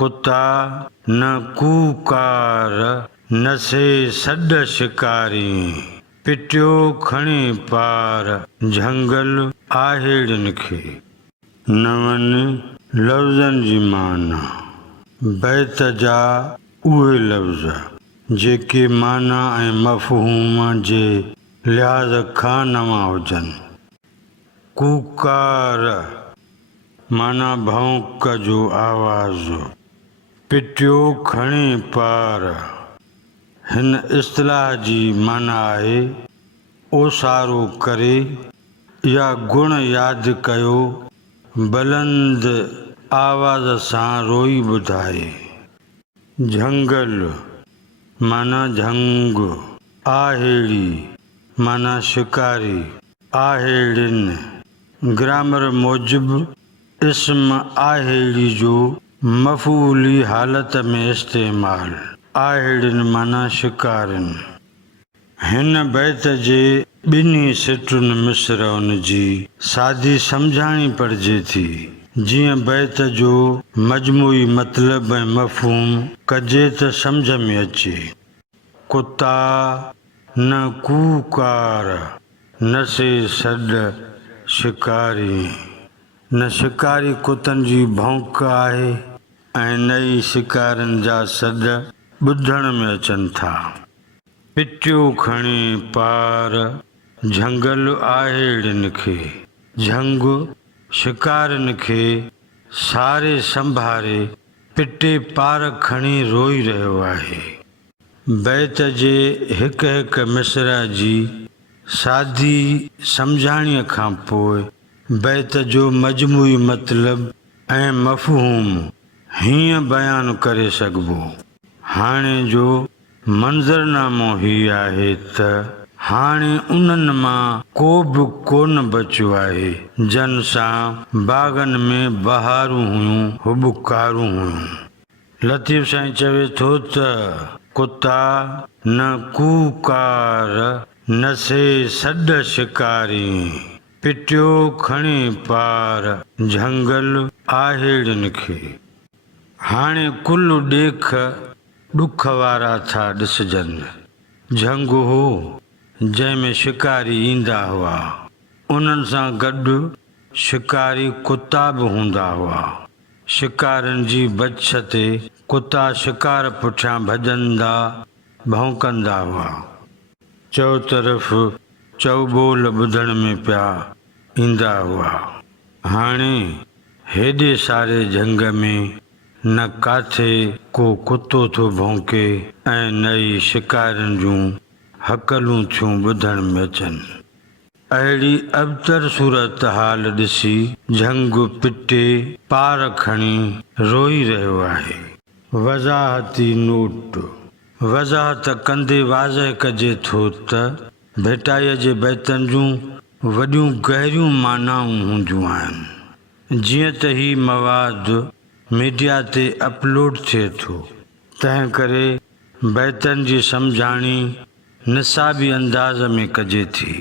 कुता न कूकार न से सॾ शिकारी पिटियो खणी पार झंगल आहेड़िन खे। नवनि लफ़्ज़नि जी माना। बैत जा उहे लफ़्ज़ जेके माना ऐं मफ़हूम जे लिहाज़ खां नवां हुजनि। कूकार माना भौंक जो आवाज़। पिटियो खणी पार हिन इस्तिलाह जी माना आहे ओसारो करे या गुण यादि कयो बुलंद आवाज़ सां रोई ॿुधाए। झंगल माना झंग। आहेड़ी माना शिकारी। आहेड़िन ग्रामर मूजिबि इस्म आहेड़ी जो मफ़ूली हालत में इस्तेमाल। आहेड़िन माना शिकारिन। हिन बैत जे ॿिन्ही सिटुनि मिसरनि जी सादी सम्झाणी पड़िजे थी जीअं बैत जो मजमूई मतिलब ऐं मफ़हूम कजे त सम्झ में अचे। कुता न कूकार न से सॾ शिकारी। न शिकारी कुतनि जी भौंक आहे ऐं न ई शिकारनि जा सॾ ॿुधण में अचनि था। पिटियो खणी पार झंगल आहेड़िन खे। झंग शिकारनि खे सारे संभारे पिटे पार खणी रोई रहियो आहे। बैत जे हिक हिक मिसरा जी सादी सम्झाणीअ खां पोइ बैत जो मजमूई मतिलब ऐं मफ़हूम हीअं बयानु करे सघिबो। हाणे जो मंज़रनामो हीअ आहे त हाणे उन्हनि मां को बि कोन बचियो आहे जन सां बाग़नि में बहारूं हुयूं हुबकारूं हुयूं। लतीफ़ साईं चवे थो त कुता न कूकार न से सॾ शिकारी पिटियो खणी पार झंगल आहेड़िन खे। हाणे कुल ॾेख ॾुख वारा था ॾिसजनि। झंग हो जंहिंमें शिकारी ईंदा हुआ। उन्हनि सां गॾु शिकारी कुता बि हूंदा हुआ। शिकारनि जी बछ ते कुता शिकार पुठियां भॼंदा भौंकंदा हुआ। चओ तरफ़ चौॿोल ॿुधण में पिया ईंदा हुआ। हाणे हेॾे सारे झंग में न काथे को कुतो थो भौंके ऐं न ई शिकारनि जूं हकलूं थियूं ॿुधण में अचनि। अहिड़ी अबतर सूरत हाल ॾिसी झंग पिटे पार खणी रोई रहियो आहे। वज़ाहती नोट। वज़ाहत कंदे वाज़ह कजे थो त भेटाईअ जे बैतनि जूं वॾियूं गहरियूं मानाऊं हूंदियूं आहिनि। जीअं त ही मवाद मीडिया ते अपलोड थिए थो तंहिं करे बैतनि जी सम्झाणी निसाबी अंदाज़ में कजे थी।